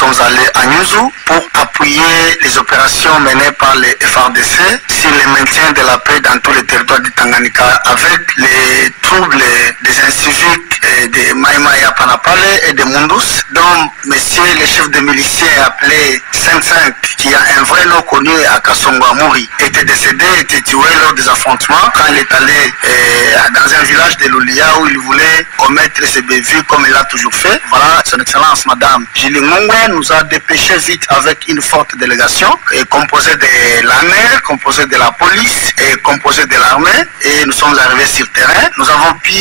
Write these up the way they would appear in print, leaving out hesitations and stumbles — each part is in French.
sommes allés à Nyuzu pour appuyer les opérations menées par les FARDC sur le maintien de la paix dans tous les territoires du Tanganyika avec les troubles des inciviques de Maïmaya Panapale et de Mundus, dont monsieur le chef de miliciens appelé 5-5, qui a un vrai nom connu à Kassongo Amouri, était décédé, était tué lors des affrontements quand il est allé dans un village de Lulia où il voulait commettre ses bévues comme il l'a toujours fait. Voilà, son excellence madame Julie Ngongwe nous a dépêché vite avec une forte délégation composée de l'armée, composée de la police et composée de l'armée, et nous sommes arrivés sur le terrain. Nous avons pu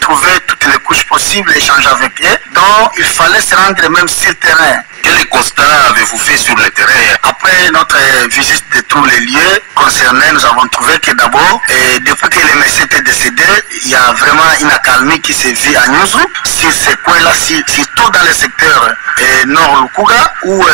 trouver toutes les couches possibles, échanger avec eux, donc il fallait se rendre même sur le terrain. Quel constat avez-vous fait sur le terrain? Après notre visite de tous les lieux concernés, nous avons trouvé que d'abord, depuis que les messieurs étaient décédés, il y a vraiment une accalmie qui se vit à Nyuzu, sur ces coins-là, surtout dans le secteur nord Lukuga, où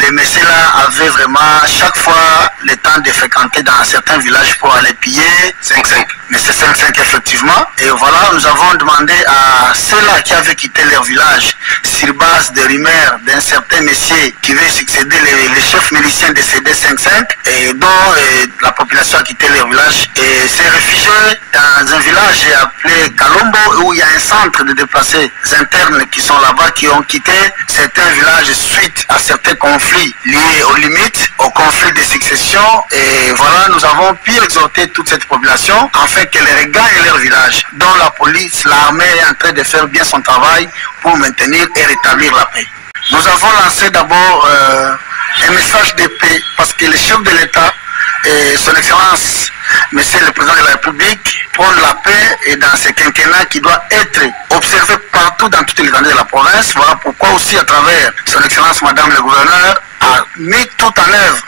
les messieurs là avaient vraiment chaque fois le temps de fréquenter dans certains villages pour aller piller 5-5. Mais c'est 5-5 effectivement. Et voilà, nous avons demandé à ceux-là qui avaient quitté leur village sur base de rumeurs d'un certain messier qui veut succéder les chefs miliciens décédés 5-5 et dont la population a quitté leur village et s'est réfugiée dans un village appelé Kalombo où il y a un centre de déplacés internes qui sont là-bas, qui ont quitté certains villages suite à certains conflits liés aux limites, aux conflits de succession. Et voilà, nous avons pu exhorter toute cette population afin qu'elle regagne leur village, dont la police, l'armée est en train de faire bien son travail pour maintenir et rétablir la paix. Nous avons lancé d'abord un message de paix parce que le chef de l'État et son excellence, monsieur le président de la République, prône la paix et dans ce quinquennat qui doit être observé partout dans toutes les étendues de la province. Voilà pourquoi aussi à travers son excellence madame le gouverneur a mis tout en œuvre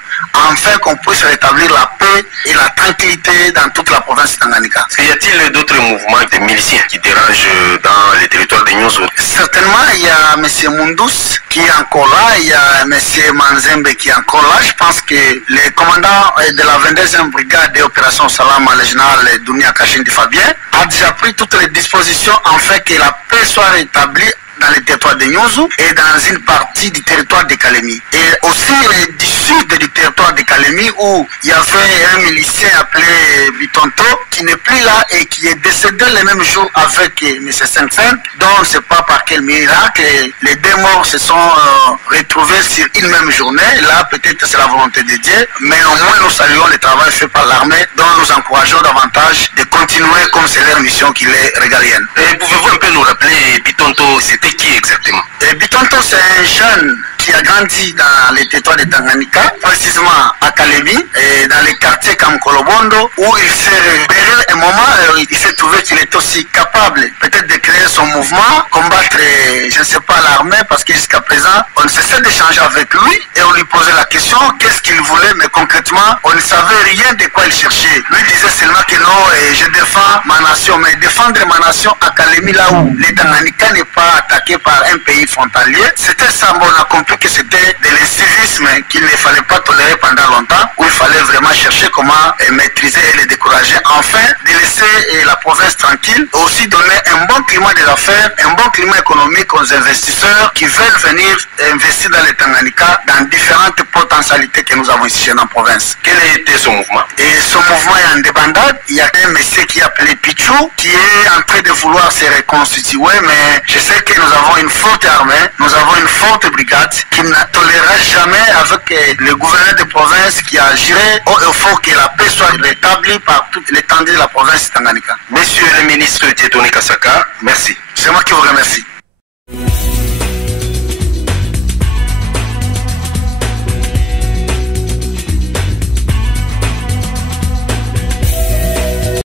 afin qu'on puisse rétablir la paix et la tranquillité dans toute la province de Tanganyika. Y a-t-il d'autres mouvements de miliciens qui dérangent dans les territoires de Nyuzu? Certainement, il y a M. Mundus qui est encore là, il y a M. Manzembe qui est encore là. Je pense que le commandant de la 22e brigade des opérations Salama, le général Dunia Kachindi Fabien, a déjà pris toutes les dispositions afin que la paix soit rétablie dans le territoire de Nyuzu et dans une partie du territoire de Kalemi. Et aussi du sud du territoire de Kalemi où il y avait un milicien appelé Bitonto qui n'est plus là et qui est décédé le même jour avec M. 5-5. Donc on ne sait pas par quel miracle les deux morts se sont retrouvés sur une même journée. Là peut-être c'est la volonté de Dieu, mais au moins nous saluons le travail fait par l'armée, dont nous encourageons davantage de continuer comme c'est leur mission qui est régalienne. Pouvez-vous un peu nous rappeler Bitonto, c'était qui exactement? Bitonto, c'est un jeune qui a grandi dans les territoires de Tanganyika, précisément à Kalemi, et dans les quartiers comme Kolobondo, où il s'est repéré un moment, il s'est trouvé qu'il est aussi capable peut-être de créer son mouvement, combattre, je ne sais pas, l'armée, parce que jusqu'à présent, on ne cessait d'échanger avec lui, et on lui posait la question, qu'est-ce qu'il voulait, mais concrètement, on ne savait rien de quoi il cherchait. Lui disait seulement que non, je défends ma nation, mais défendre ma nation à Kalemi, là où les Tanganyika n'est pas attaqué par un pays frontalier, c'était ça, on a compris que c'était de l'incivisme qu'il ne fallait pas tolérer pendant longtemps, où il fallait vraiment chercher comment maîtriser et les décourager, enfin de laisser la province tranquille, aussi donner un bon climat des affaires, un bon climat économique aux investisseurs qui veulent venir investir dans les Tanganyika, dans différentes potentialités que nous avons ici chez la province. Quel était son mouvement? Et son mouvement est en débandade. Il y a un monsieur qui est appelé Pichou, qui est en train de vouloir se reconstituer, mais je sais que nous avons une forte armée, nous avons une forte brigade qui ne tolérera jamais avec le gouverneur de province qui agirait. Il faut que la paix soit rétablie par toute l'étendue de la province de Tanganyika. Monsieur le ministre Dieudonné Kasaka, merci. C'est moi qui vous remercie.